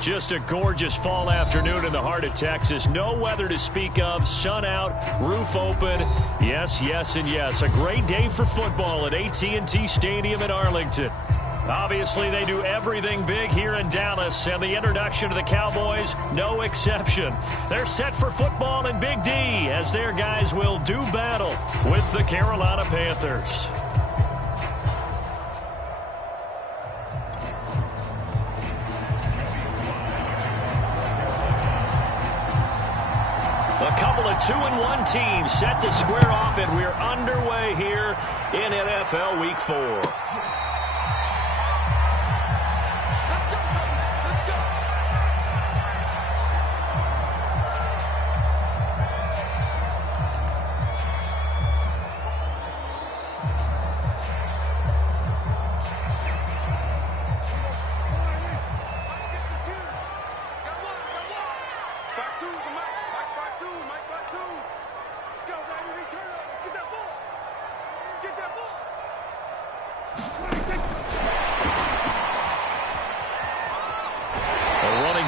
Just a gorgeous fall afternoon in the heart of Texas. No weather to speak of. Sun out, roof open. Yes, yes, and yes. A great day for football at AT&T Stadium in Arlington. Obviously, they do everything big here in Dallas, and the introduction to the Cowboys, no exception. They're set for football in Big D as their guys will do battle with the Carolina Panthers. A couple of 2-1 teams set to square off, and we're underway here in NFL Week 4.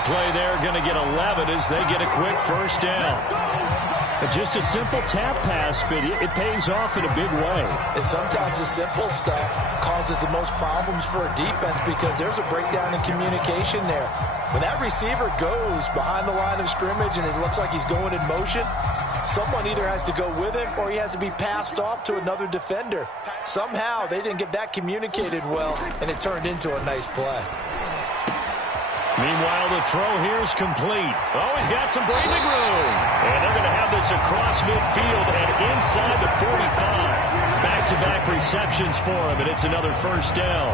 Play there, going to get 11 as they get a quick first down. Just a simple tap pass, but it pays off in a big way. And sometimes the simple stuff causes the most problems for a defense because there's a breakdown in communication there. When that receiver goes behind the line of scrimmage and it looks like he's going in motion, someone either has to go with him or he has to be passed off to another defender. Somehow they didn't get that communicated well, and it turned into a nice play. Meanwhile, the throw here is complete. Oh, he's got some breathing room. And they're going to have this across midfield and inside the 45. Back-to-back receptions for him, and it's another first down.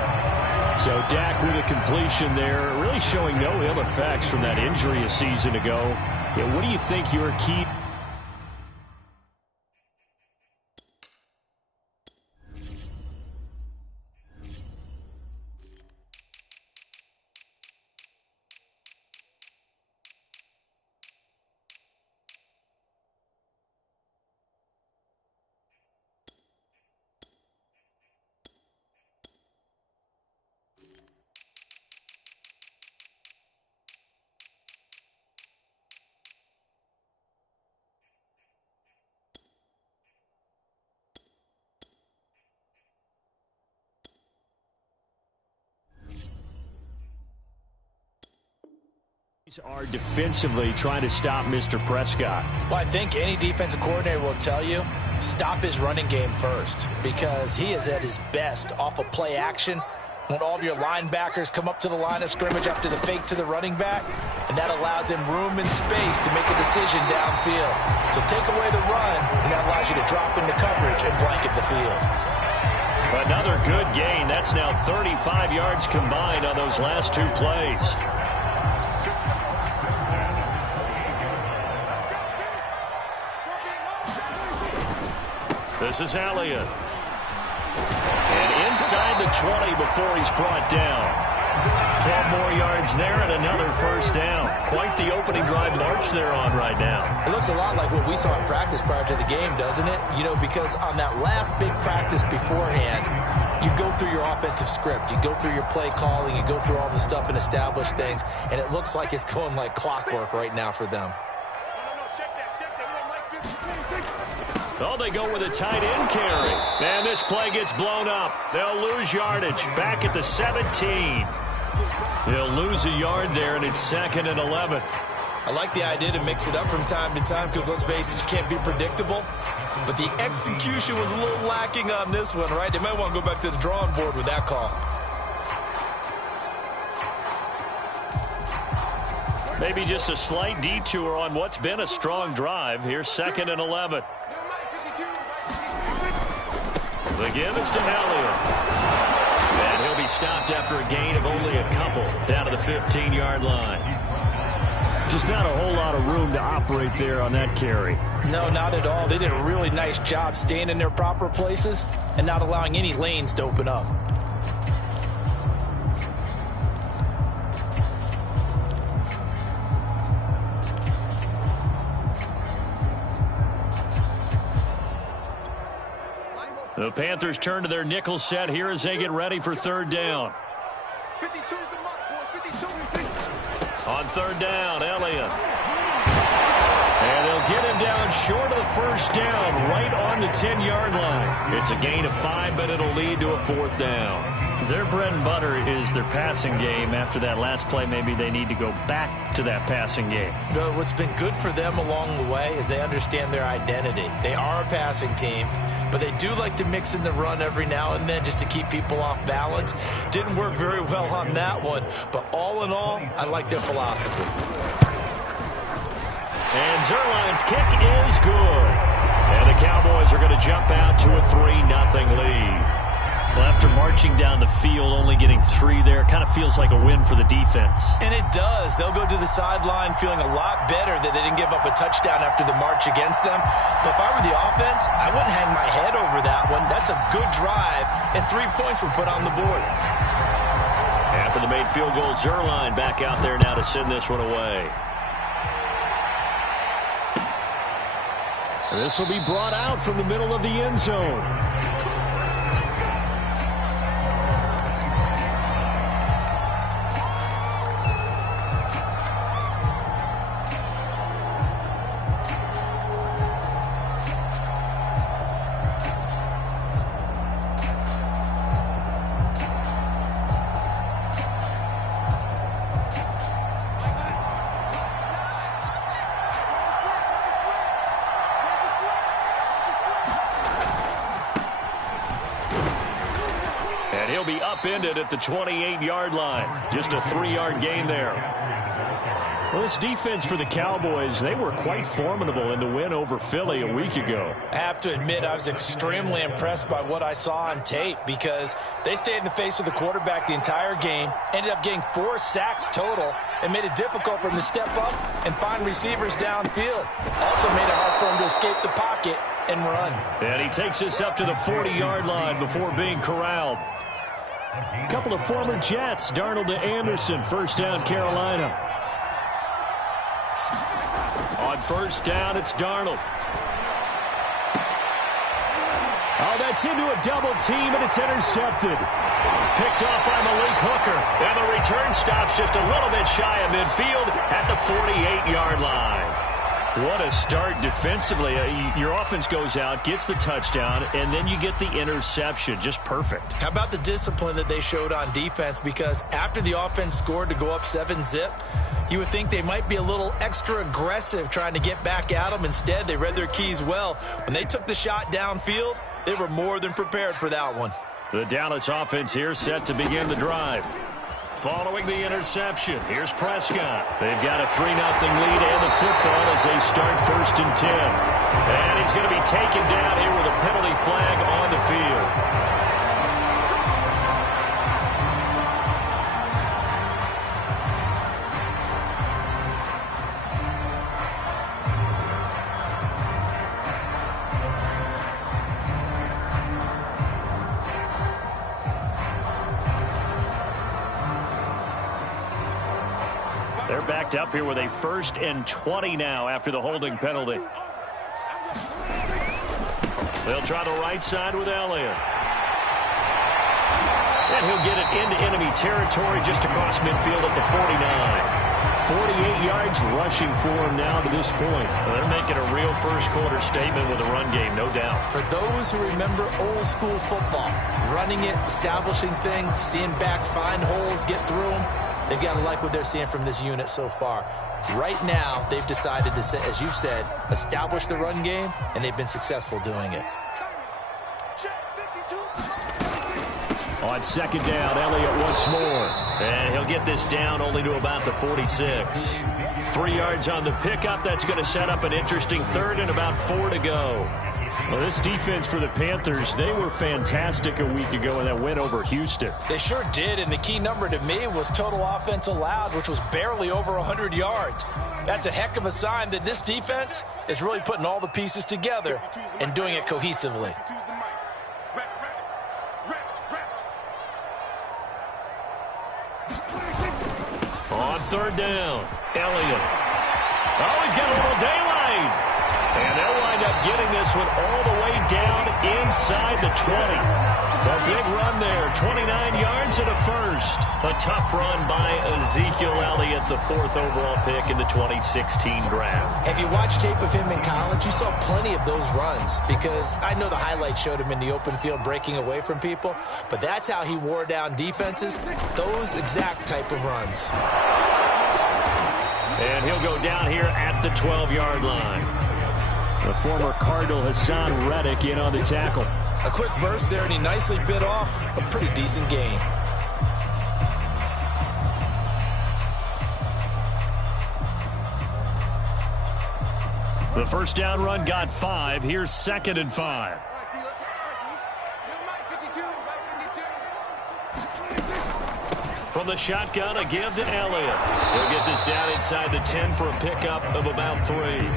So Dak with a completion there, really showing no ill effects from that injury a season ago. Yeah, what do you think your key... are defensively trying to stop Mr. Prescott? Well, I think any defensive coordinator will tell you, stop his running game first, because he is at his best off of play action when all of your linebackers come up to the line of scrimmage after the fake to the running back, and that allows him room and space to make a decision downfield. So take away the run, and that allows you to drop into coverage and blanket the field. Another good gain. That's now 35 yards combined on those last two plays. This is Elliott. And inside the 20 before he's brought down. 12 more yards there and another first down. Quite the opening drive march they're on right now. It looks a lot like what we saw in practice prior to the game, doesn't it? You know, because on that last big practice beforehand, you go through your offensive script. You go through your play calling. You go through all the stuff and establish things. And it looks like it's going like clockwork right now for them. Oh, they go with a tight end carry. And this play gets blown up. They'll lose yardage. Back at the 17. They'll lose a yard there, and it's 2nd and 11. I like the idea to mix it up from time to time because, let's face it, you can't be predictable. But the execution was a little lacking on this one, right? They might want to go back to the drawing board with that call. Maybe just a slight detour on what's been a strong drive. Here's 2nd and 11. The give is to Elliott. And he'll be stopped after a gain of only a couple down to the 15-yard line. Just not a whole lot of room to operate there on that carry. No, not at all. They did a really nice job staying in their proper places and not allowing any lanes to open up. The Panthers turn to their nickel set here as they get ready for 3rd down. third down. Elliott. And they'll get him down short of the first down, right on the 10-yard line. It's a gain of 5, but it'll lead to a fourth down. Their bread and butter is their passing game. After that last play, maybe they need to go back to that passing game. What's been good for them along the way is they understand their identity. They are a passing team, but they do like to mix in the run every now and then just to keep people off balance. Didn't work very well on that one, but all in all, I like their philosophy. And Zerline's kick is good. And the Cowboys are going to jump out to a 3-0 lead. Well, after marching down the field, only getting 3 there, it kind of feels like a win for the defense. And it does. They'll go to the sideline feeling a lot better that they didn't give up a touchdown after the march against them. But if I were the offense, I wouldn't hang my head over that one. That's a good drive, and 3 points were put on the board. After the made field goal, Zerline back out there now to send this one away. This will be brought out from the middle of the end zone. And he'll be upended at the 28-yard line. Just a 3-yard gain there. Well, this defense for the Cowboys, they were quite formidable in the win over Philly a week ago. I have to admit, I was extremely impressed by what I saw on tape because they stayed in the face of the quarterback the entire game, ended up getting 4 sacks total, and made it difficult for him to step up and find receivers downfield. Also made it hard for him to escape the pocket and run. And he takes us up to the 40-yard line before being corralled. A couple of former Jets, Darnold to Anderson, first down Carolina. On first down, it's Darnold. Oh, that's into a double team, and it's intercepted. Picked off by Malik Hooker. And the return stops just a little bit shy of midfield at the 48-yard line. What a start defensively. Your offense goes out, gets the touchdown, and then you get the interception. Just perfect. How about the discipline that they showed on defense? Because after the offense scored to go up 7-zip, you would think they might be a little extra aggressive trying to get back at them. Instead, they read their keys well. When they took the shot downfield, they were more than prepared for that one. The Dallas offense here set to begin the drive. Following the interception, here's Prescott. They've got a 3-0 lead and the football as they start 1st and 10. And he's going to be taken down here with a penalty flag on the field. They're backed up here with a 1st and 20 now after the holding penalty. They'll try the right side with Elliott. And he'll get it into enemy territory just across midfield at the 49. 48 yards rushing for him now to this point. Well, they're making a real first-quarter statement with a run game, no doubt. For those who remember old-school football, running it, establishing things, seeing backs find holes, get through them, they've got to like what they're seeing from this unit so far. Right now, they've decided to, as you said, establish the run game, and they've been successful doing it. On 2nd down, Elliott once more. And he'll get this down only to about the 46. 3 yards on the pickup. That's going to set up an interesting 3rd and about 4 to go. Well, this defense for the Panthers, they were fantastic a week ago in that win over Houston. They sure did, and the key number to me was total offense allowed, which was barely over 100 yards. That's a heck of a sign that this defense is really putting all the pieces together and doing it cohesively. On 3rd down, Elliott. Oh, he's got a little daylight. And they'll wind up getting this one all the way down inside the 20. A big run there, 29 yards and a first. A tough run by Ezekiel Elliott, the 4th overall pick in the 2016 draft. If you watch tape of him in college, you saw plenty of those runs, because I know the highlights showed him in the open field breaking away from people, but that's how he wore down defenses, those exact type of runs. And he'll go down here at the 12-yard line. The former Cardinal Hassan Reddick in on the tackle. A quick burst there, and he nicely bit off a pretty decent gain. The first down run got 5. Here's 2nd and 5. From the shotgun, a give to Elliott. He'll get this down inside the 10 for a pickup of about 3.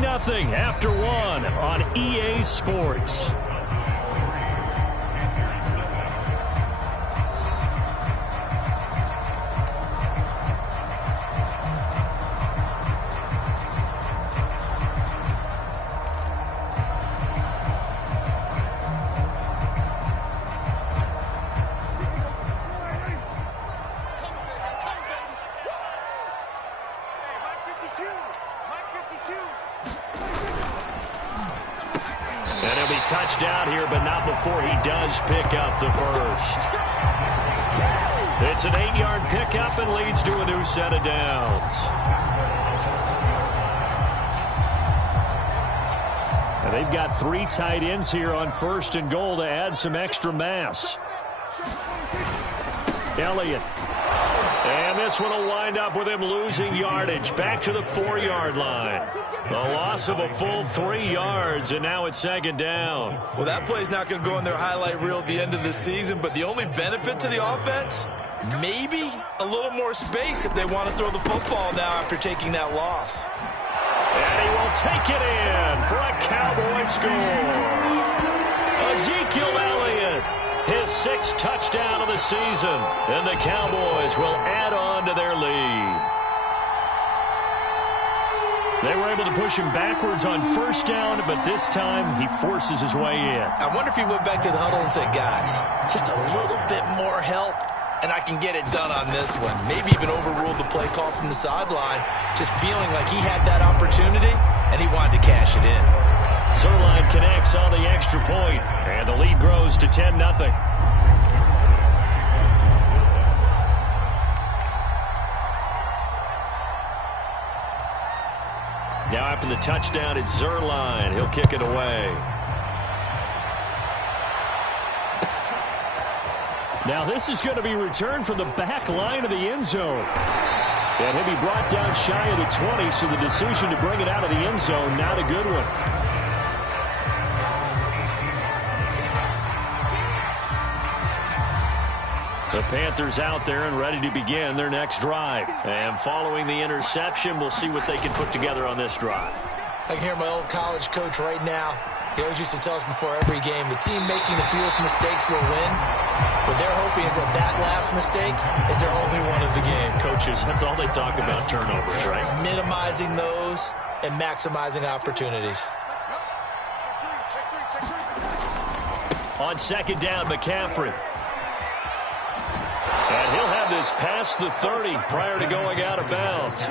Nothing after 1 on EA Sports. Touchdown here, but not before he does pick up the first. It's an 8-yard pickup and leads to a new set of downs. And they've got 3 tight ends here on 1st and goal to add some extra mass. Elliott. And this one will wind up with him losing yardage back to the 4-yard line. A loss of a full 3 yards, and now it's 2nd down. Well, that play's not going to go in their highlight reel at the end of the season, but the only benefit to the offense, maybe a little more space if they want to throw the football now after taking that loss. And he will take it in for a Cowboy score. Ezekiel Elliott, his 6th touchdown of the season, and the Cowboys will add on to their lead. They were able to push him backwards on 1st down, but this time he forces his way in. I wonder if he went back to the huddle and said, guys, just a little bit more help, and I can get it done on this one. Maybe even overruled the play call from the sideline, just feeling like he had that opportunity, and he wanted to cash it in. Zerline connects on the extra point, and the lead grows to 10-0. Now after the touchdown, it's Zerline. He'll kick it away. Now this is going to be returned from the back line of the end zone. And he'll be brought down shy of the 20, so the decision to bring it out of the end zone, not a good one. The Panthers out there and ready to begin their next drive. And following the interception, we'll see what they can put together on this drive. I can hear my old college coach right now. He always used to tell us before every game, the team making the fewest mistakes will win. What they're hoping is that that last mistake is their only one of the game. Coaches, that's all they talk about, turnovers, right? Minimizing those and maximizing opportunities. On 2nd down, McCaffrey. And he'll have this past the 30 prior to going out of bounds.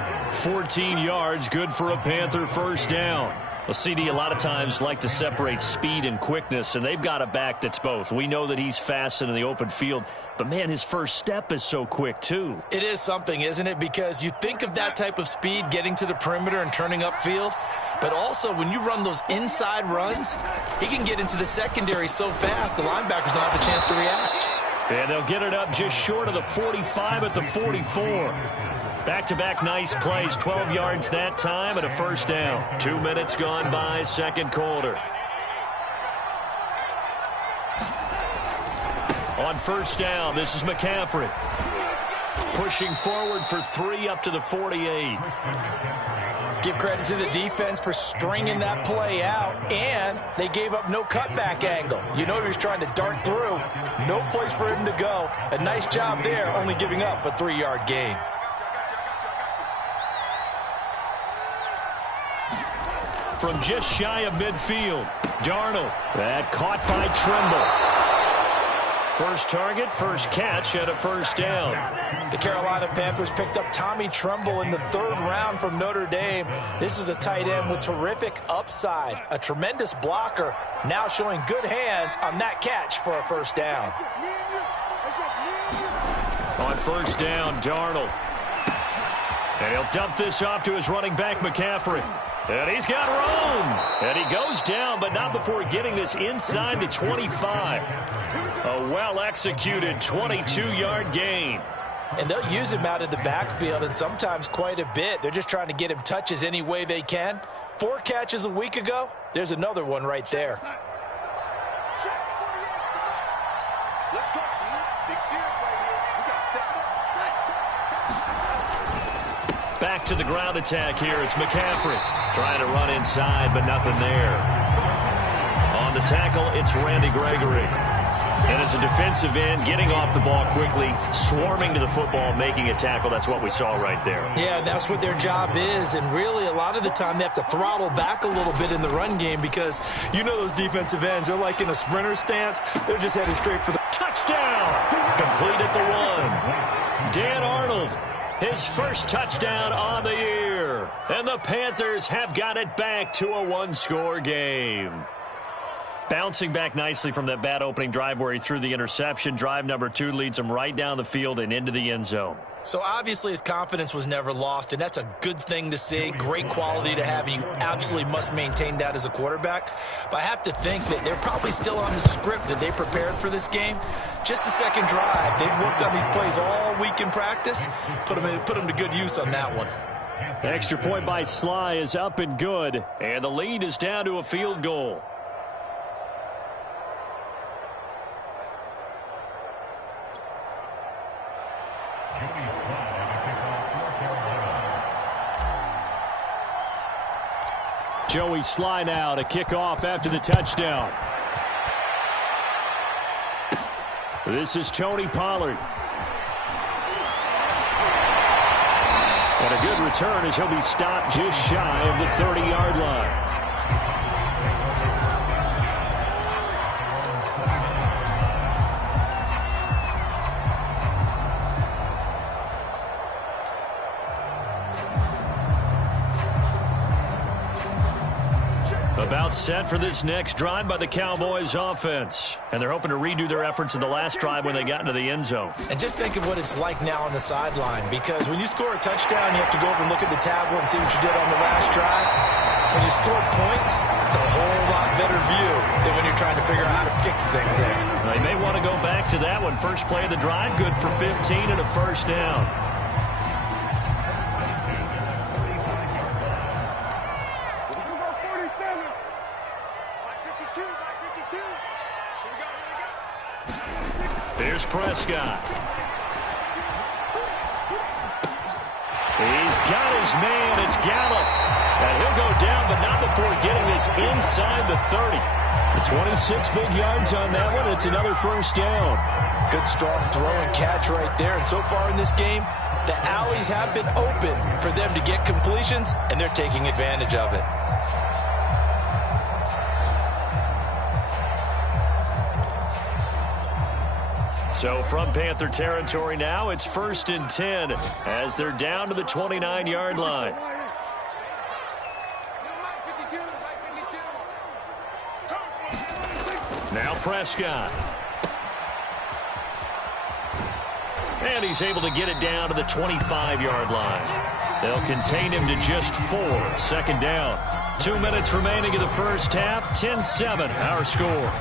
14 yards, good for a Panther 1st down. Well, CD a lot of times like to separate speed and quickness, and they've got a back that's both. We know that he's fast in the open field, but, man, his first step is so quick, too. It is something, isn't it? Because you think of that type of speed getting to the perimeter and turning upfield, but also when you run those inside runs, he can get into the secondary so fast the linebackers don't have a chance to react. And they'll get it up just short of the 45 at the 44. Back-to-back nice plays, 12 yards that time and a 1st down. 2 minutes gone by, 2nd quarter. On 1st down, this is McCaffrey. Pushing forward for 3 up to the 48. Give credit to the defense for stringing that play out, and they gave up no cutback angle. You know he was trying to dart through. No place for him to go. A nice job there, only giving up a 3-yard gain. From just shy of midfield, Darnold. That caught by Trimble. First target, first catch, and a first down. The Carolina Panthers picked up Tommy Tremble in the 3rd round from Notre Dame. This is a tight end with terrific upside, a tremendous blocker, now showing good hands on that catch for a first down. On first down, Darnold. And he'll dump this off to his running back, McCaffrey. And he's got room. And he goes down, but not before getting this inside the 25. A well-executed 22-yard gain. And they'll use him out in the backfield, and sometimes quite a bit. They're just trying to get him touches any way they can. 4 catches a week ago. There's another one right there. Back to the ground attack here. It's McCaffrey trying to run inside, but nothing there. On the tackle, it's Randy Gregory. And as a defensive end, getting off the ball quickly, swarming to the football, making a tackle. That's what we saw right there. Yeah, that's what their job is. And really, a lot of the time, they have to throttle back a little bit in the run game because you know those defensive ends, they're like in a sprinter stance. They're just headed straight for the touchdown. Complete at the 1. Dan Arnold, his first touchdown on the year. And the Panthers have got it back to a 1-score game. Bouncing back nicely from that bad opening drive where he threw the interception. Drive number 2 leads him right down the field and into the end zone. So obviously his confidence was never lost, and that's a good thing to see. Great quality to have, and you absolutely must maintain that as a quarterback. But I have to think that they're probably still on the script that they prepared for this game. Just the second drive. They've worked on these plays all week in practice. Put them to good use on that one. Extra point by Sly is up and good, and the lead is down to a field goal. Joey Sly now to kick off after the touchdown. This is Tony Pollard. And a good return as he'll be stopped just shy of the 30-yard line. About set for this next drive by the Cowboys offense. And they're hoping to redo their efforts in the last drive when they got into the end zone. And just think of what it's like now on the sideline, because when you score a touchdown, you have to go over and look at the tablet and see what you did on the last drive. When you score points, it's a whole lot better view than when you're trying to figure out how to fix things there. They may want to go back to that one. First play of the drive, good for 15 and a first down. Here's Prescott. He's got his man. It's Gallup. And he'll go down, but not before getting this inside the 30. The 26 big yards on that one. It's another first down. Good strong throw and catch right there. And so far in this game, the alleys have been open for them to get completions, and they're taking advantage of it. So from Panther territory now, it's 1st and 10 as they're down to the 29-yard line. Now Prescott. And he's able to get it down to the 25-yard line. They'll contain him to just 4. Second down. 2 minutes remaining in the first half. 10-7 our score.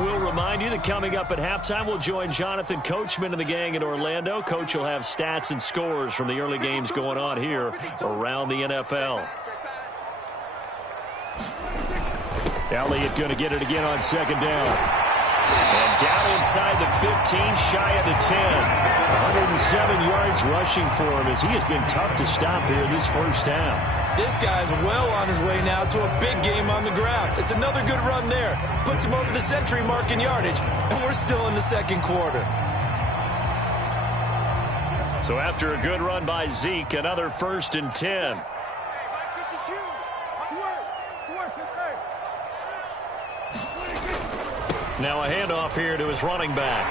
We'll remind you that coming up at halftime, we'll join Jonathan Coachman and the gang in Orlando. Coach will have stats and scores from the early games going on here around the NFL. Elliott going to get it again on second down. And down inside the 15, shy of the 10. 107 yards rushing for him as he has been tough to stop here this first half. This guy's well on his way now to a big game on the ground. It's another good run there. Puts him over the century mark in yardage, and we're still in the second quarter. So after a good run by Zeke, another 1st and 10. Now a handoff here to his running back.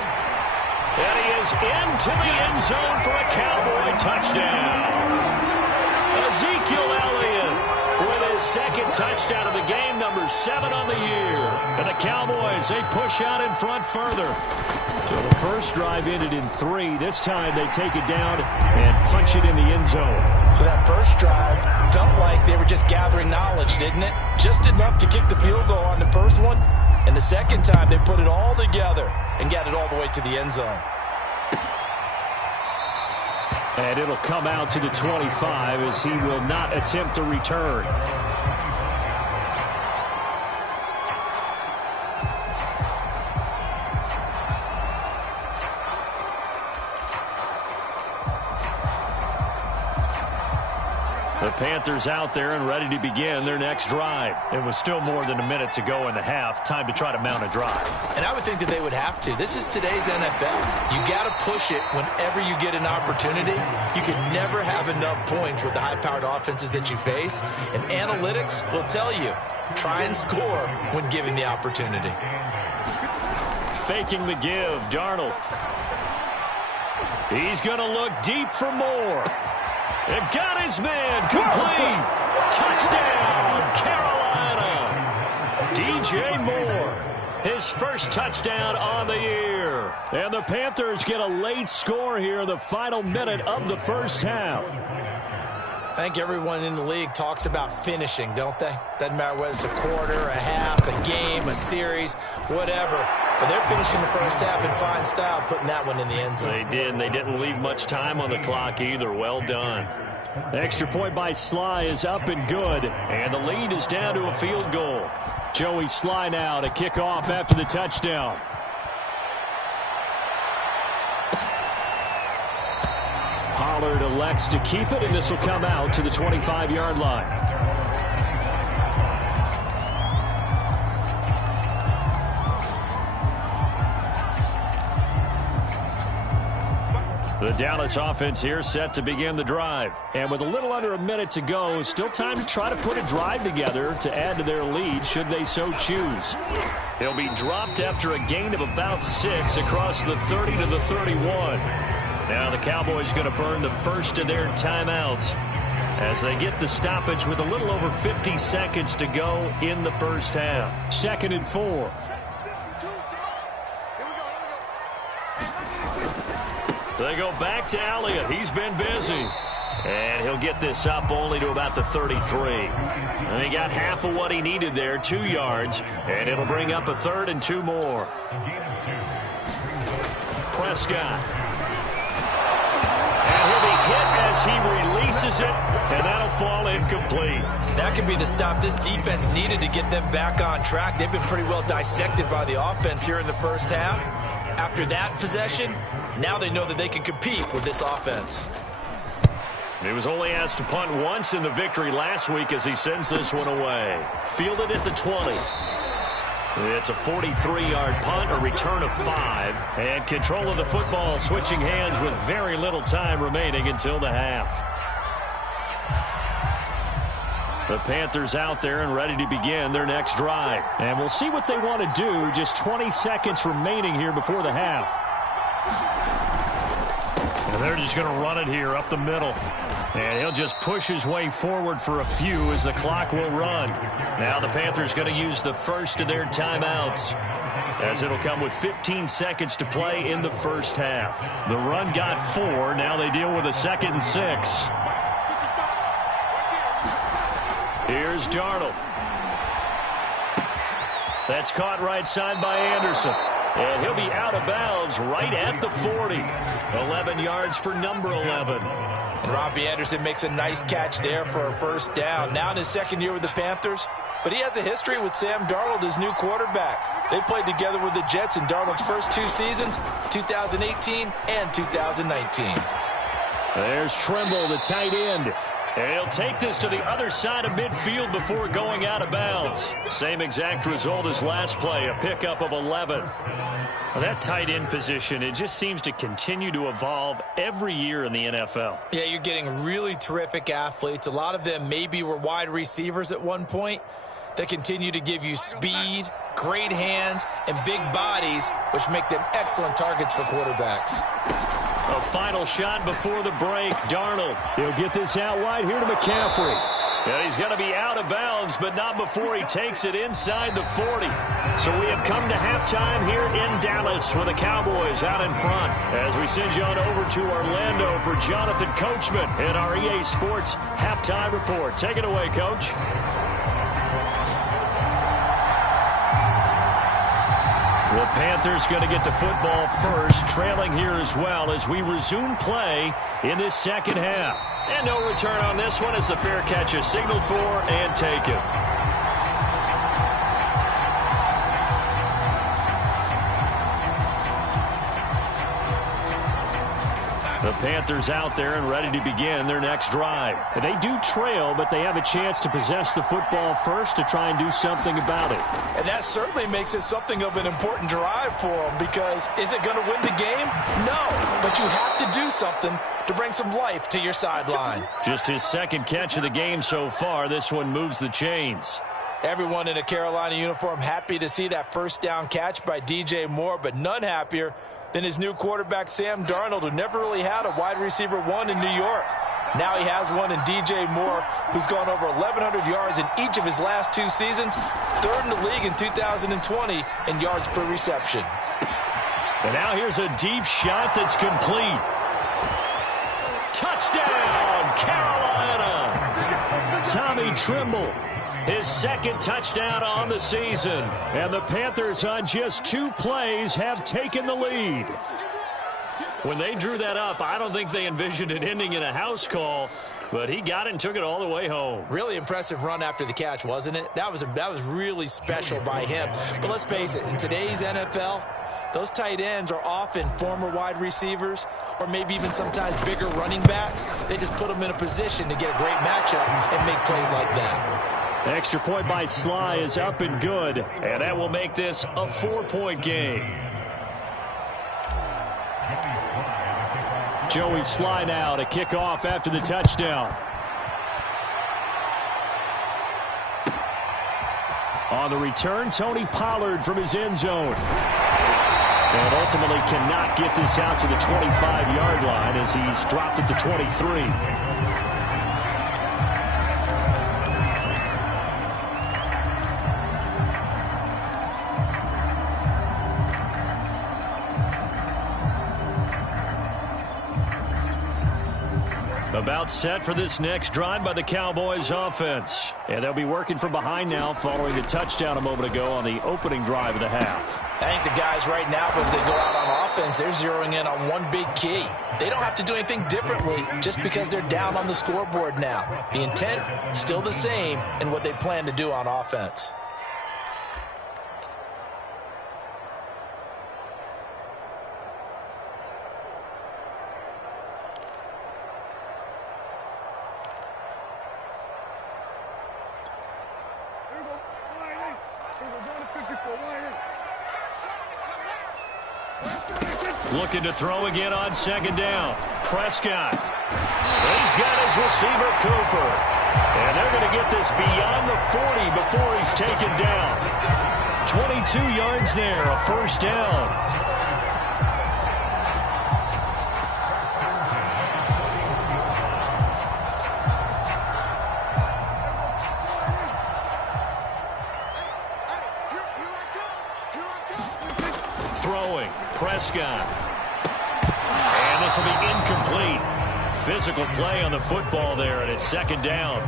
And he is into the end zone for a Cowboy touchdown. Ezekiel Elliott with his second touchdown of the game, number 7 on the year. And the Cowboys, they push out in front further. So the first drive ended in 3. This time they take it down and punch it in the end zone. So that first drive felt like they were just gathering knowledge, didn't it? Just enough to kick the field goal on the first one. And the second time they put it all together and got it all the way to the end zone. And it'll come out to the 25 as he will not attempt to return. The Panthers out there and ready to begin their next drive. It was still more than a minute to go in the half. Time to try to mount a drive. And I would think that they would have to. This is today's NFL. You got to push it whenever you get an opportunity. You can never have enough points with the high-powered offenses that you face. And analytics will tell you, try and score when given the opportunity. Faking the give, Darnold. He's going to look deep for more. It got his man complete. Touchdown, Carolina. DJ Moore, his first touchdown on the year. And the Panthers get a late score here in the final minute of the first half. I think everyone in the league talks about finishing, don't they? Doesn't matter whether it's a quarter, a half, a game, a series, whatever. But they're finishing the first half in fine style, putting that one in the end zone. They did, and they didn't leave much time on the clock either. Well done. The extra point by Sly is up and good, and the lead is down to a field goal. Joey Sly now to kick off after the touchdown. Pollard elects to keep it, and this will come out to the 25-yard line. The Dallas offense here set to begin the drive. And with a little under a minute to go, still time to try to put a drive together to add to their lead should they so choose. He'll be dropped after a gain of about 6 across the 30 to the 31. Now the Cowboys going to burn the first of their timeouts as they get the stoppage with a little over 50 seconds to go in the first half. 2nd and 4. They go back to Elliott. He's been busy. And he'll get this up only to about the 33. And he got half of what he needed there, 2 yards. And it'll bring up a 3rd and 2 more. Prescott. And he'll be hit as he releases it. And that'll fall incomplete. That could be the stop this defense needed to get them back on track. They've been pretty well dissected by the offense here in the first half. After that possession, now they know that they can compete with this offense. He was only asked to punt once in the victory last week as he sends this one away. Fielded at the 20. It's a 43-yard punt, a return of 5. And control of the football switching hands with very little time remaining until the half. The Panthers out there and ready to begin their next drive. And we'll see what they want to do. Just 20 seconds remaining here before the half. And they're just going to run it here up the middle. And he'll just push his way forward for a few as the clock will run. Now the Panthers going to use the first of their timeouts, as it'll come with 15 seconds to play in the first half. The run got 4. Now they deal with a 2nd and 6. Here's Darnold. That's caught right side by Anderson. And he'll be out of bounds right at the 40. 11 yards for number 11. And Robbie Anderson makes a nice catch there for a first down. Now in his second year with the Panthers, but he has a history with Sam Darnold, his new quarterback. They played together with the Jets in Darnold's first 2 seasons, 2018 and 2019. There's Trimble, the tight end. And he'll take this to the other side of midfield before going out of bounds. Same exact result as last play, a pickup of 11. Well, that tight end position, it just seems to continue to evolve every year in the NFL. Yeah, you're getting really terrific athletes. A lot of them maybe were wide receivers at one point that continue to give you speed, great hands, and big bodies, which make them excellent targets for quarterbacks. A final shot before the break. Darnold. He'll get this out wide here to McCaffrey. And he's going to be out of bounds, but not before he takes it inside the 40. So we have come to halftime here in Dallas with the Cowboys out in front. As we send you on over to Orlando for Jonathan Coachman in our EA Sports Halftime Report. Take it away, Coach. The Panthers going to get the football first, trailing here as well as we resume play in this second half. And no return on this one as the fair catch is signaled for and taken. The Panthers out there and ready to begin their next drive. They do trail, but they have a chance to possess the football first to try and do something about it. And that certainly makes it something of an important drive for them, because is it going to win the game? No, but you have to do something to bring some life to your sideline. Just his second catch of the game so far. This one moves the chains. Everyone in a Carolina uniform happy to see that first down catch by DJ Moore, but none happier than his new quarterback, Sam Darnold, who never really had a wide receiver one in New York. Now he has one in DJ Moore, who's gone over 1,100 yards in each of his last 2 seasons, third in the league in 2020 in yards per reception. And now here's a deep shot that's complete. Touchdown, Carolina! Tommy Trimble. His second touchdown on the season. And the Panthers on just 2 plays have taken the lead. When they drew that up, I don't think they envisioned it ending in a house call, but he got it and took it all the way home. Really impressive run after the catch, wasn't it? That was really special by him. But let's face it, in today's NFL, those tight ends are often former wide receivers or maybe even sometimes bigger running backs. They just put them in a position to get a great matchup and make plays like that. Extra point by Sly is up and good, and that will make this a 4-point game. Joey Sly now to kick off after the touchdown. On the return, Tony Pollard from his end zone. And ultimately cannot get this out to the 25-yard line as he's dropped at the 23. About set for this next drive by the Cowboys offense. And they'll be working from behind now following the touchdown a moment ago on the opening drive of the half. I think the guys right now, as they go out on offense, they're zeroing in on one big key. They don't have to do anything differently just because they're down on the scoreboard now. The intent still the same in what they plan to do on offense. Looking to throw again on second down. Prescott. He's got his receiver, Cooper. And they're going to get this beyond the 40 before he's taken down. 22 yards there, a first down. Throwing, Prescott. And this will be incomplete. Physical play on the football there, and it's second down.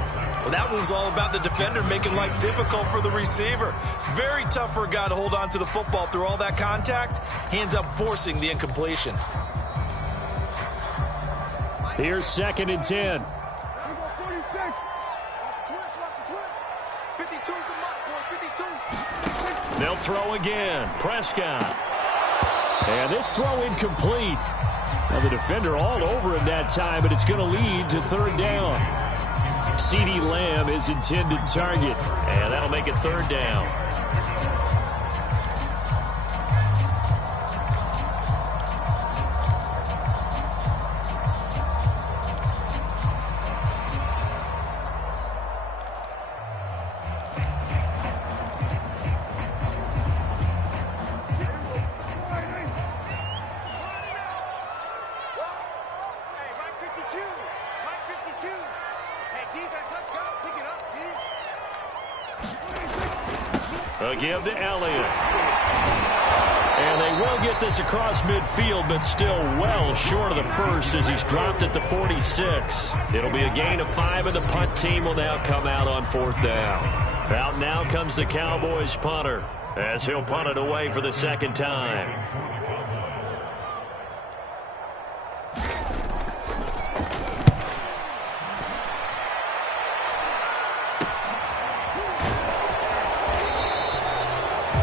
Well, that one was all about the defender making life difficult for the receiver. Very tough for a guy to hold on to the football through all that contact. He ends up forcing the incompletion. Here's second and 10. 52 is the mark. They'll throw again. Prescott. And this throw incomplete. Now the defender all over him that time, but it's going to lead to third down. CeeDee Lamb is intended target, and that'll make it third down. A give to Elliott. And they will get this across midfield, but still well short of the first as he's dropped at the 46. It'll be a gain of 5, and the punt team will now come out on fourth down. Out now comes the Cowboys punter as he'll punt it away for the second time.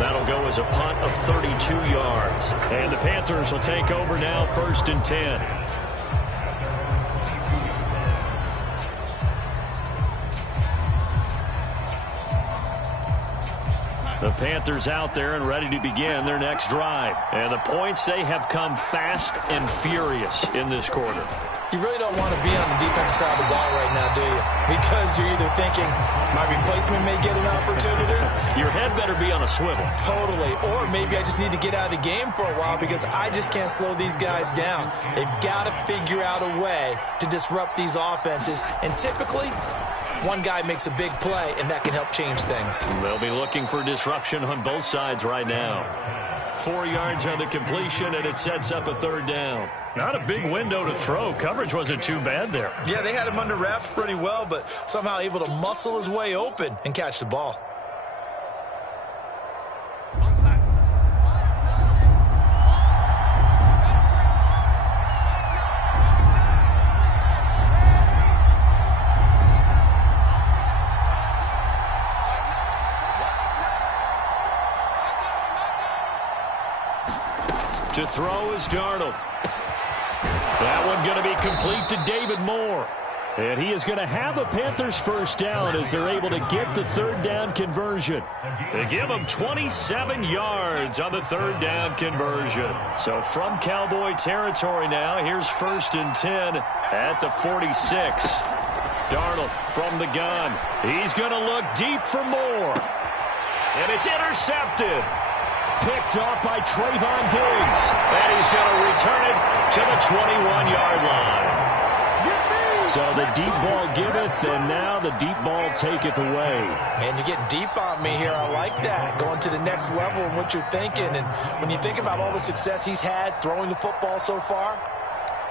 That'll go as a punt of 32 yards. And the Panthers will take over now, 1st and 10. The Panthers out there and ready to begin their next drive. And the points, they have come fast and furious in this quarter. You really don't want to be on the defensive side of the ball right now, do you? Because you're either thinking, my replacement may get an opportunity. Your head better be on a swivel. Totally. Or maybe I just need to get out of the game for a while because I just can't slow these guys down. They've got to figure out a way to disrupt these offenses. And typically, one guy makes a big play, and that can help change things. They'll be looking for disruption on both sides right now. 4 yards on the completion, and it sets up a third down. Not a big window to throw. Coverage wasn't too bad there. Yeah, they had him under wraps pretty well, but somehow able to muscle his way open and catch the ball. To throw is Darnold. That one going to be complete to David Moore. And he is going to have a Panthers first down as they're able to get the third down conversion. They give him 27 yards on the third down conversion. So from Cowboy territory now, here's 1st and 10 at the 46. Darnold from the gun. He's going to look deep for Moore. And it's intercepted. Picked off by Trayvon Diggs. And he's going to return it to the 21-yard line. So the deep ball giveth, and now the deep ball taketh away. Man, you're getting deep on me here. I like that. Going to the next level in what you're thinking. And when you think about all the success he's had throwing the football so far,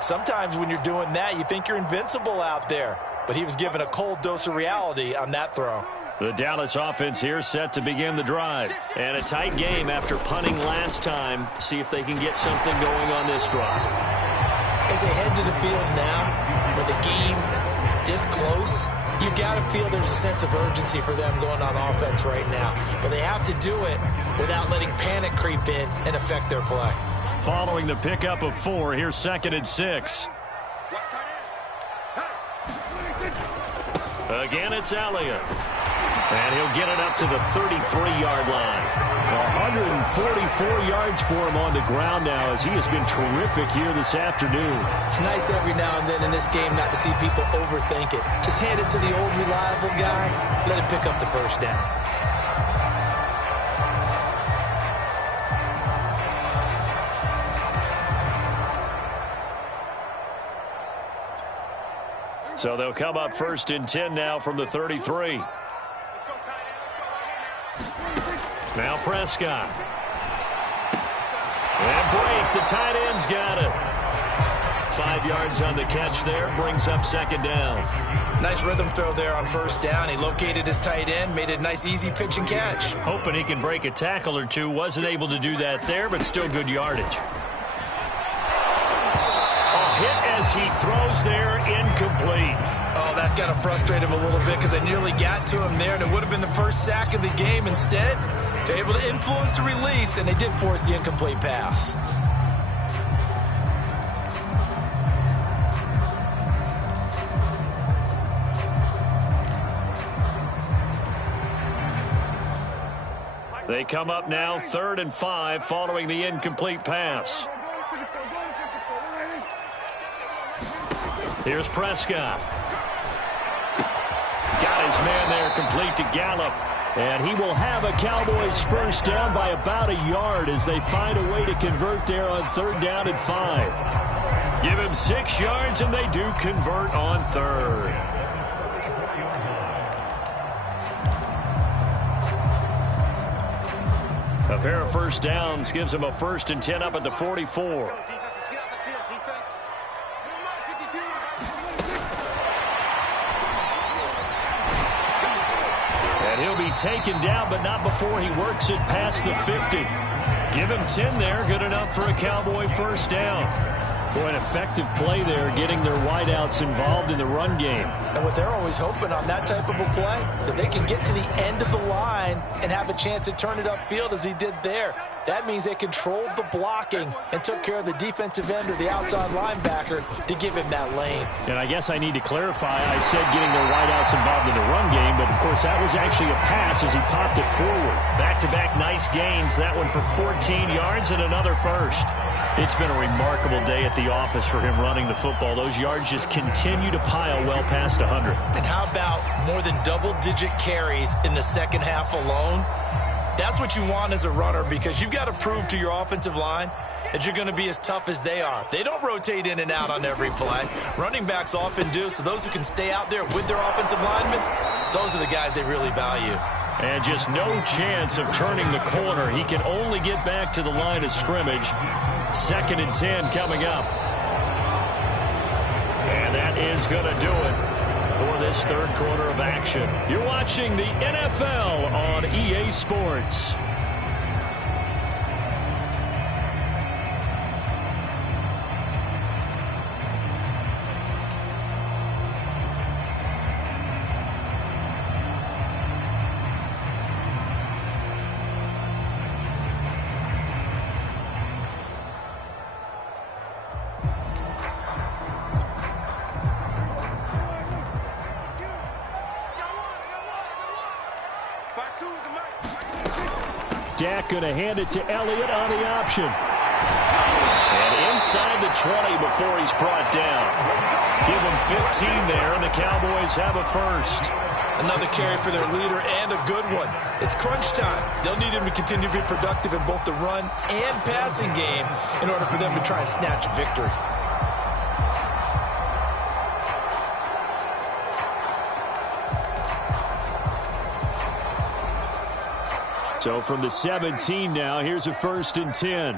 sometimes when you're doing that, you think you're invincible out there. But he was given a cold dose of reality on that throw. The Dallas offense here set to begin the drive. And a tight game after punting last time. See if they can get something going on this drive. As they head to the field now, with the game this close, you've got to feel there's a sense of urgency for them going on offense right now. But they have to do it without letting panic creep in and affect their play. Following the pickup of 4, here's 2nd and 6. Again, it's Elliott. And he'll get it up to the 33-yard line. 144 yards for him on the ground now as he has been terrific here this afternoon. It's nice every now and then in this game not to see people overthink it. Just hand it to the old reliable guy. Let him pick up the first down. So they'll come up 1st and 10 now from the 33. Now Prescott. And break. The tight end's got it. 5 yards on the catch there. Brings up 2nd down. Nice rhythm throw there on 1st down. He located his tight end, made it a nice easy pitch and catch. Hoping he can break a tackle or two. Wasn't able to do that there, but still good yardage. A hit as he throws there, incomplete. Oh, that's got to frustrate him a little bit because they nearly got to him there, and it would have been the first sack of the game. Instead, They're able to influence the release, and they did force the incomplete pass. They come up now 3rd and 5 following the incomplete pass. Here's Prescott. Got his man there complete to Gallup. And he will have a Cowboys first down by about a yard as they find a way to convert there on 3rd down and 5. Give him 6 yards and they do convert on 3rd. A pair of first downs gives him a 1st and 10 up at the 44. And he'll be taken down, but not before he works it past the 50. Give him 10 there, good enough for a Cowboy first down. Boy, an effective play there, getting their wideouts involved in the run game. And what they're always hoping on that type of a play, that they can get to the end of the line and have a chance to turn it upfield as he did there. That means they controlled the blocking and took care of the defensive end or the outside linebacker to give him that lane. And I guess I need to clarify, I said getting their wideouts involved in the run game, but of course that was actually a pass as he popped it forward. Back-to-back nice gains, that one for 14 yards and another first. It's been a remarkable day at the office for him running the football. Those yards just continue to pile well past 100. And how about more than double-digit carries in the second half alone? That's what you want as a runner, because you've got to prove to your offensive line that you're going to be as tough as they are. They don't rotate in and out on every play. Running backs often do, so those who can stay out there with their offensive linemen, those are the guys they really value. And just no chance of turning the corner. He can only get back to the line of scrimmage. 2nd and 10 coming up. And that is going to do it for this 3rd quarter of action. You're watching the NFL on EA Sports. Dak going to hand it to Elliott on the option. And inside the 20 before he's brought down. Give him 15 there, and the Cowboys have a first. Another carry for their leader and a good one. It's crunch time. They'll need him to continue to be productive in both the run and passing game in order for them to try and snatch a victory. So from the 17 now, here's a 1st and 10.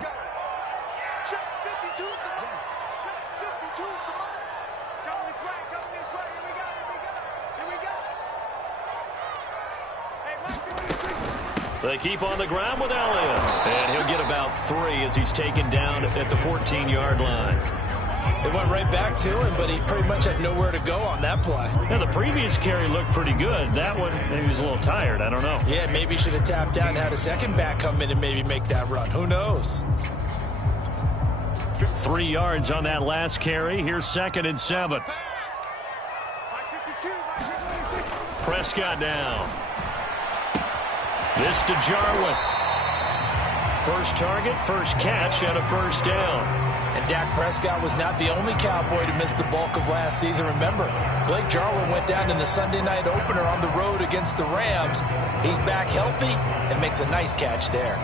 They keep on the ground with Elliott. And he'll get about 3 as he's taken down at the 14-yard line. They went right back to him, but he pretty much had nowhere to go on that play. Yeah, the previous carry looked pretty good. That one, maybe he was a little tired. I don't know. Yeah, maybe he should have tapped out and had a second back come in and maybe make that run. Who knows? 3 yards on that last carry. Here's 2nd and 7. Prescott down. This to Jarwin. First target, first catch, and a first down. And Dak Prescott was not the only Cowboy to miss the bulk of last season. Remember, Blake Jarwin went down in the Sunday night opener on the road against the Rams. He's back healthy and makes a nice catch there.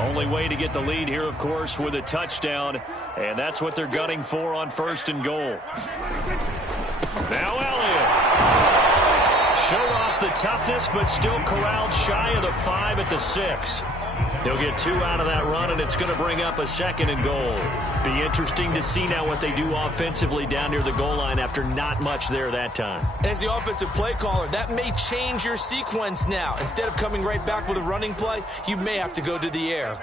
Only way to get the lead here, of course, with a touchdown. And that's what they're gunning for on 1st and goal. Now Elliott. Showed off the toughness, but still corralled shy of the 5 at the 6. He'll get 2 out of that run, and it's going to bring up a 2nd and goal. Be interesting to see now what they do offensively down near the goal line after not much there that time. As the offensive play caller, that may change your sequence now. Instead of coming right back with a running play, you may have to go to the air.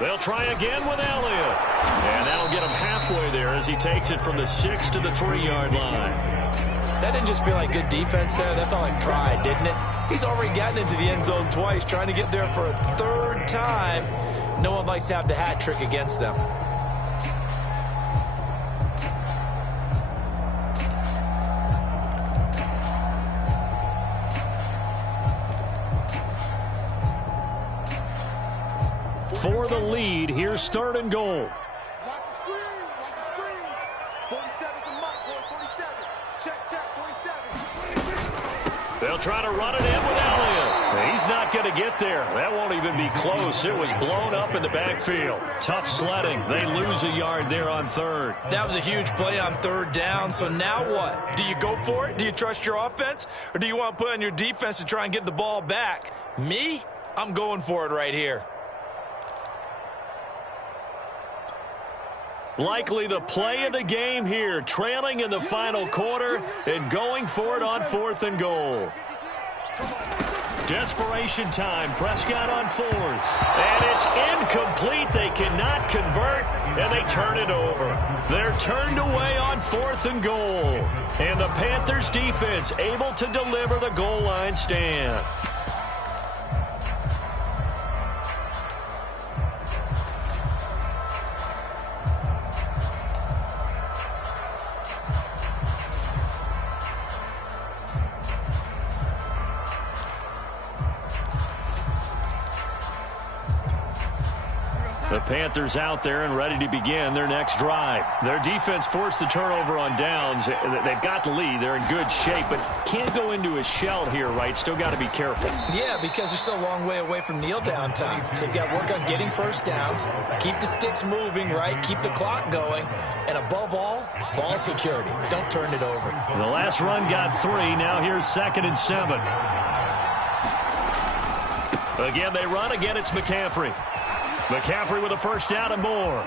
They'll try again with Elliott. as he takes it from the 6 to the 3-yard line. That didn't just feel like good defense there. That felt like pride, didn't it? He's already gotten into the end zone twice, trying to get there for a third time. No one likes to have the hat trick against them. For the lead, here's 3rd and goal. Watch the screen. 47 to Mike, boy. 47. Check, 47. They'll try to run it in with Elliott. He's not going to get there. That won't even be close. It was blown up in the backfield. Tough sledding. They lose a yard there on 3rd. That was a huge play on 3rd down. So now what? Do you go for it? Do you trust your offense? Or do you want to put on your defense to try and get the ball back? Me? I'm going for it right here. Likely the play of the game here, trailing in the final quarter and going for it on 4th and goal. Desperation time, Prescott on 4th. And it's incomplete. They cannot convert, and they turn it over. They're turned away on 4th and goal. And the Panthers defense able to deliver the goal line stand. The Panthers out there and ready to begin their next drive. Their defense forced the turnover on downs. They've got the lead. They're in good shape, but can't go into a shell here, right? Still got to be careful. Yeah, because they're still a long way away from kneel down time. So they've got to work on getting first downs, keep the sticks moving, right? Keep the clock going, and above all, ball security. Don't turn it over. The last run got 3. Now here's 2nd and 7. Again, they run. Again, it's McCaffrey. McCaffrey with a first down and more.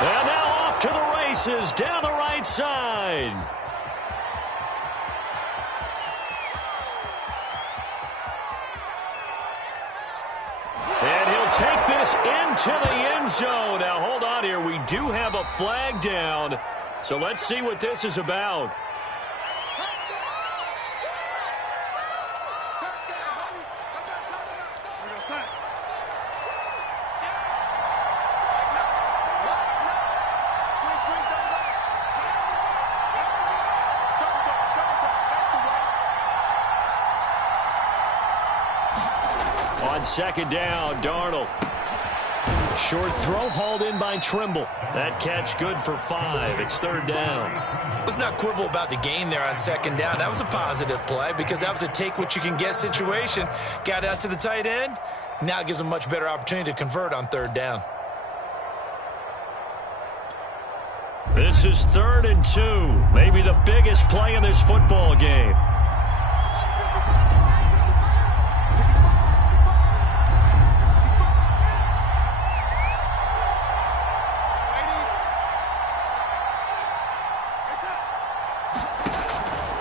And now off to the races down the right side. And he'll take this into the end zone. Now hold on here. We do have a flag down. So let's see what this is about. On 2nd down, Darnold. Short throw hauled in by Trimble. That catch good for 5. It's 3rd down. Let's not quibble about the gain there on 2nd down. That was a positive play because that was a take-what-you-can-get situation. Got out to the tight end. Now it gives them a much better opportunity to convert on 3rd down. This is 3rd and 2. Maybe the biggest play in this football game.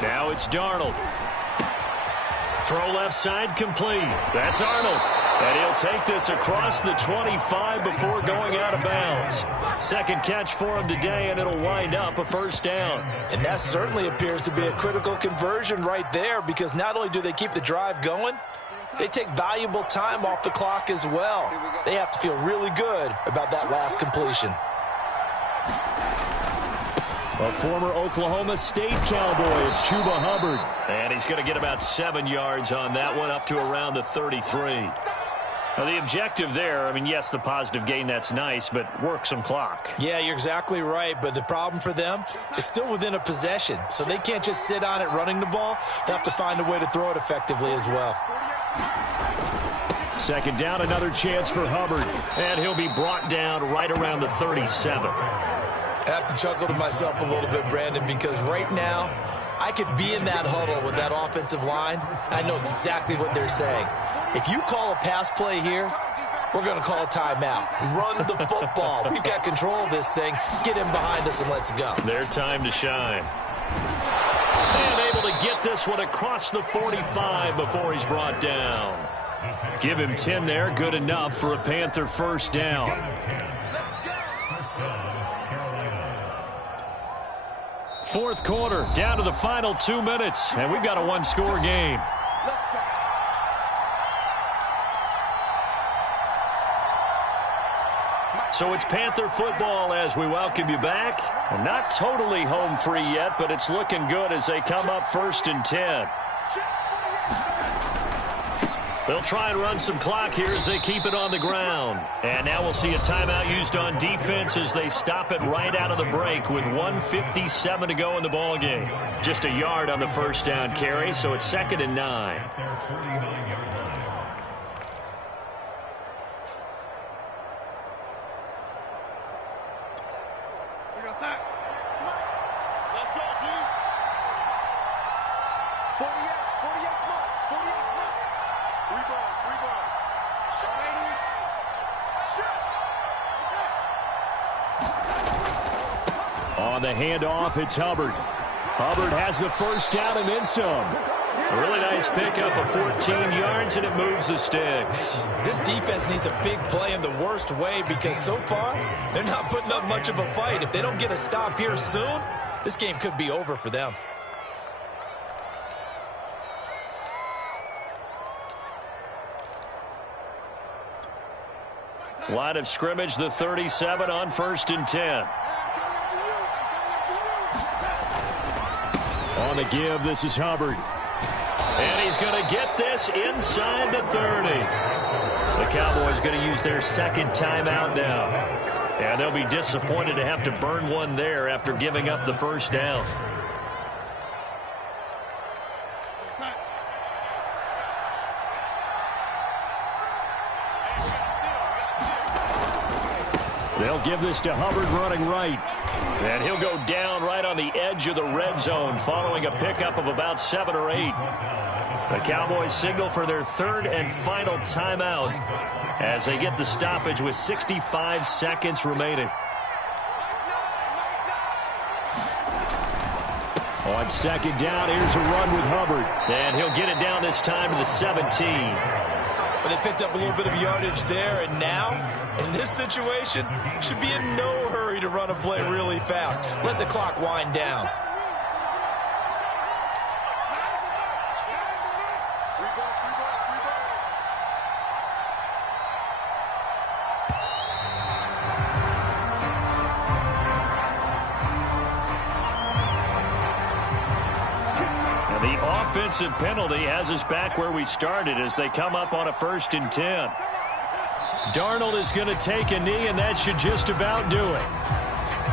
Now it's Darnold. Throw left side complete. That's Arnold. And he'll take this across the 25 before going out of bounds. 2nd catch for him today, and it'll wind up a first down. And that certainly appears to be a critical conversion right there because not only do they keep the drive going, they take valuable time off the clock as well. They have to feel really good about that last completion. A former Oklahoma State Cowboy is Chuba Hubbard. And he's going to get about 7 yards on that one, up to around the 33. Now, the objective there, I mean, yes, the positive gain, that's nice, but work some clock. Yeah, you're exactly right, but the problem for them is still within a possession, so they can't just sit on it running the ball. They have to find a way to throw it effectively as well. 2nd down, another chance for Hubbard, and he'll be brought down right around the 37. I have to chuckle to myself a little bit, Brandon, because right now I could be in that huddle with that offensive line. I know exactly what they're saying. If you call a pass play here, we're going to call a timeout. Run the football. We've got control of this thing. Get him behind us and let's go. Their time to shine. And able to get this one across the 45 before he's brought down. Give him 10 there. Good enough for a Panther first down. Fourth quarter, down to the final 2 minutes, and we've got a one-score game. So it's Panther football as we welcome you back. Not totally home free yet, but it's looking good as they come up 1st and 10. They'll try and run some clock here as they keep it on the ground. And now we'll see a timeout used on defense as they stop it right out of the break with 1:57 to go in the ballgame. Just a yard on the first down carry, so it's 2nd and 9. Let's go, dude. 48 smart. 48 smart. 3 balls. Shot. Shot. On the handoff, it's Hubbard. Hubbard has the first down and then some. A really nice pickup of 14 yards, and it moves the sticks. This defense needs a big play in the worst way because so far, they're not putting up much of a fight. If they don't get a stop here soon, this game could be over for them. Line of scrimmage, the 37 on 1st and 10. On the give, this is Hubbard. And he's going to get this inside the 30. The Cowboys going to use their second timeout now. And they'll be disappointed to have to burn one there after giving up the first down. They'll give this to Hubbard running right. And he'll go down right on the edge of the red zone following a pickup of about 7 or 8. The Cowboys signal for their third and final timeout as they get the stoppage with 65 seconds remaining. On 2nd down, here's a run with Hubbard. And he'll get it down this time to the 17. But they picked up a little bit of yardage there, and now, in this situation, should be in no hurry to run a play really fast. Let the clock wind down. Offensive penalty has us back where we started as they come up on a 1st and 10. Darnold is going to take a knee, and that should just about do it.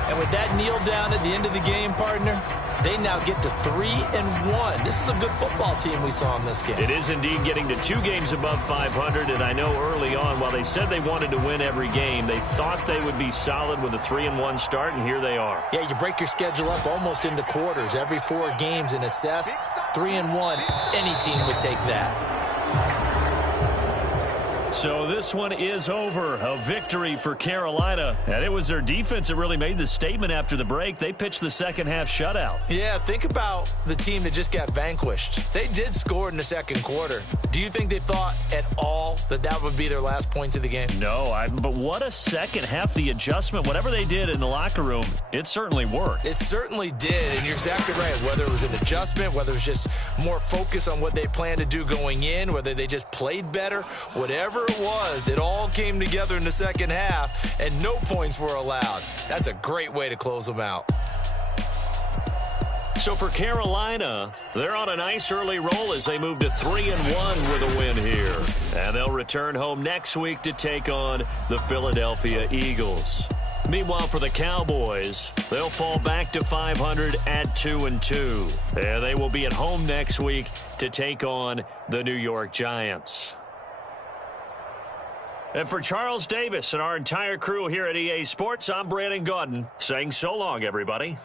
And with that kneel down at the end of the game, partner, they now get to 3-1. This is a good football team we saw in this game. It is indeed getting to 2 games above 500, and I know early on, while they said they wanted to win every game, they thought they would be solid with a 3-1 start, and here they are. Yeah, you break your schedule up almost into quarters, every 4 games, and assess 3-1. Any team would take that. So this one is over. A victory for Carolina. And it was their defense that really made the statement after the break. They pitched the second half shutout. Yeah, think about the team that just got vanquished. They did score in the second quarter. Do you think they thought at all that that would be their last points of the game? No, but what a second half. The adjustment, whatever they did in the locker room, it certainly worked. It certainly did, and you're exactly right. Whether it was an adjustment, whether it was just more focus on what they planned to do going in, whether they just played better, whatever it was, it all came together in the second half, and no points were allowed. That's a great way to close them out. So for Carolina, they're on a nice early roll as they move to 3-1 with a win here. And they'll return home next week to take on the Philadelphia Eagles. Meanwhile, for the Cowboys, they'll fall back to 500 at 2-2. And they will be at home next week to take on the New York Giants. And for Charles Davis and our entire crew here at EA Sports, I'm Brandon Gaudin saying so long, everybody.